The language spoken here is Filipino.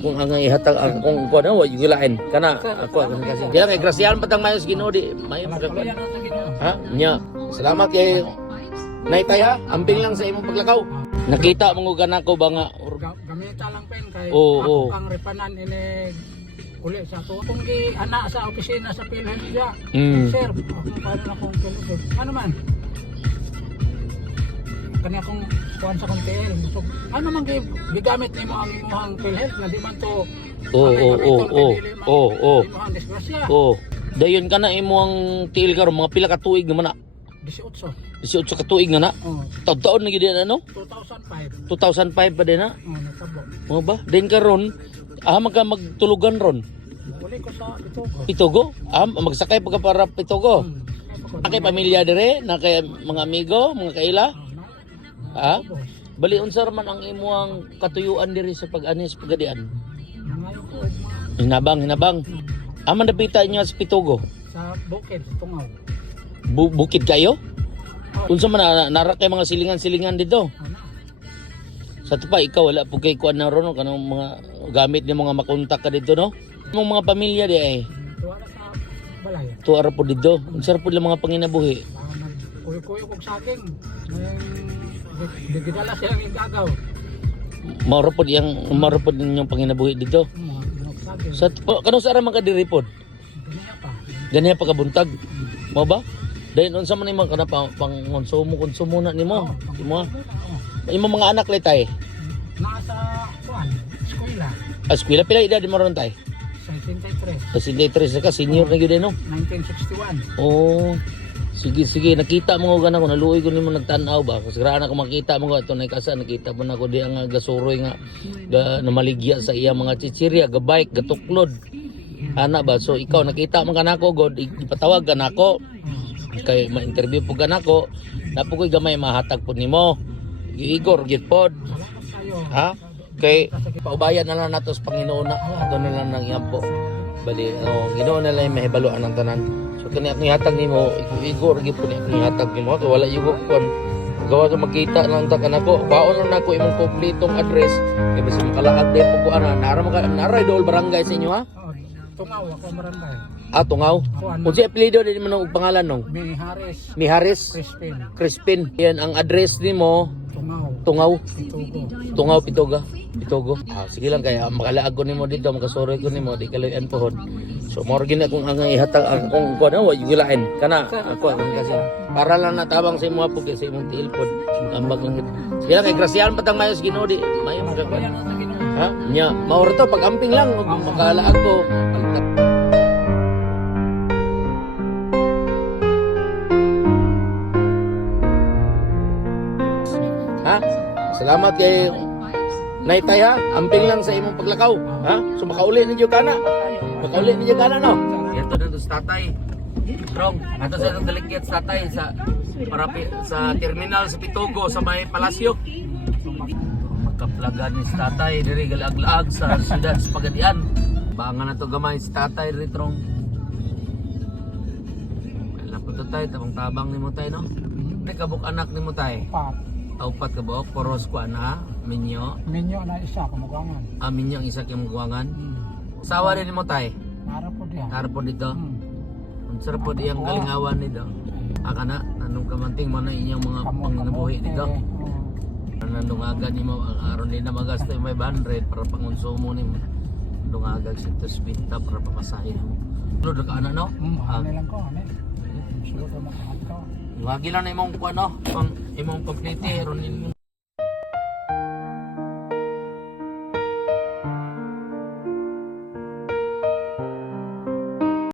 Kung ang ihatag kung ko na wa yugilain kana ako kasi kaya kay grasyahan patang mayos Ginoo di may pagkakuan. Ha? Nya. Salamat kay Naitay ha. Amping lang sa imong paglakaw. Nakita mo gana ko ba nga gamita lang pen kay Oo. ako kang repanan ini uli sa to. Kung gi ana sa opisina sa PhilHealth dia. Sir, ako paano na kung PhilHealth. Ano man? Kani akong kuan sa kong TL. So, ano man gigamit nimo ang imong PhilHealth na di man to. Imong disgrasya. Dayon ka na imong tiil karon mga pila ka tuig naman na. 18. 18 ka tuig na na. Taon-taon na gid ano? 2005. 2005 pa din na. Natabo. Mo ba? Din karon magtulugan ron. Uli ko sa Pitogo. Pitogo? Magsakay pa ka para Pitogo. Nakay pamilya dire, nakay mga amigo, mga kaila. Ha? Bali unsa man ang imuang katuyuan diri sa pag-anis pagadian? Hinabang. Aman napita niyo sa Pitogo? Sa bukid, sa Tungaw. Bukid kayo? Unsa man nara kay mga silingan-silingan dito? Sa tupa ikaw wala po kay kuan na ron kanang mga gamit ni mga makontak ka dito no? Imong mga pamilya di ay. Tuwara sa balay. Tuara po dito. Unsa po lang mga panginabuhi? Kuyo-kuyo kog saging. Digidala siya ng gagaw. Mauro po ninyong panginabuhi dito. Sa kanang sa ara man ka diri pod? Ganiya pa kabuntag. Mo ba? Dahil unsa man nimo kana pang konsumo na nimo. Imong mga anak letay. Nasa kuan, eskwela. Eskwela pila edad mo ron tay? 63. 63 ka senior na gyud no? 1961. Oh. Sige, nakita mo gana ko naluoy ko nimo nagtan-aw ba? Kasi ra na ko makita mo ko tunay kasa nakita mo na ko di ang gasuroy nga namaligya sa iya mga chichirya, gabike, gatuklod. Ana ba? So ikaw nakita mo kanako god ipatawag kanako. Kay ma-interview po kanako. Napo koy gamay mahatag pud nimo. Igor gid pod. Ha? Kay paubayan na lang nato sa Panginoon na ato na lang nang iyampo. Bali, Ginoo na lang mahibaluan ang tanan. So kani akong ihatag nimo, Igor gid pod akong ihatag nimo. So wala yugo kon gawa sa magkita lang ta kanako. Baon lang nako imong kompletong address. Kay basta makalaag day po ko ana. Nara dol barangay sa inyo ha? Tungaw ako barangay. Tungaw. Unsa apelyido din mo og pangalan nung? Miharis. Crispin. Yan ang address nimo. Tungaw. Pitogo. Sige lang kaya makalaag ko nimo dito, makasuroy ko nimo di kalayan pohon. So moro gina kung ang ihatag ang kung ko na wa yugilain kana ako kasi para lang natabang sa imo po kasi imong tiil pod. Ambag lang. Sige lang kay grasyahan patang mayos Ginoo di mayo magkakuan. Ha? Nya maoro to pag amping lang makalaag ko. Ha? Salamat kay Naitay ha. Amping lang sa imong paglakaw. Ha? So makauli ninyo kana. No? Ito na sa tatay. Strong. Ato sa itong daligyat sa tatay sa terminal sa Pitogo sa may palasyo. Magkaplagan ni sa tatay diri galag-lag sa siyudad sa Pagadian. Baangan na to gamay sa tatay diri Trong. Kailan po to tayo tabang-tabang nimo tayo no? May kabuk anak nimo tayo. Upat ka ba? Poros ko ana, minyo. Minyo na isa kumugangan. Minyo ang isa kumugangan. Sawa rin mo tay. Nara po dito. Unsa po diyang galingawan nito. Kana nanong kamanting man inyong mga panginabuhi dito. Nanungagan nimo ang aron din na magasto may 500 para pangonsumo nimo. Dungagan sa 120 para pamasahe mo. Tulo ka ana no? Lang ko, Sure ko makahat ko. Wagi lang imong kuno, imong complete ron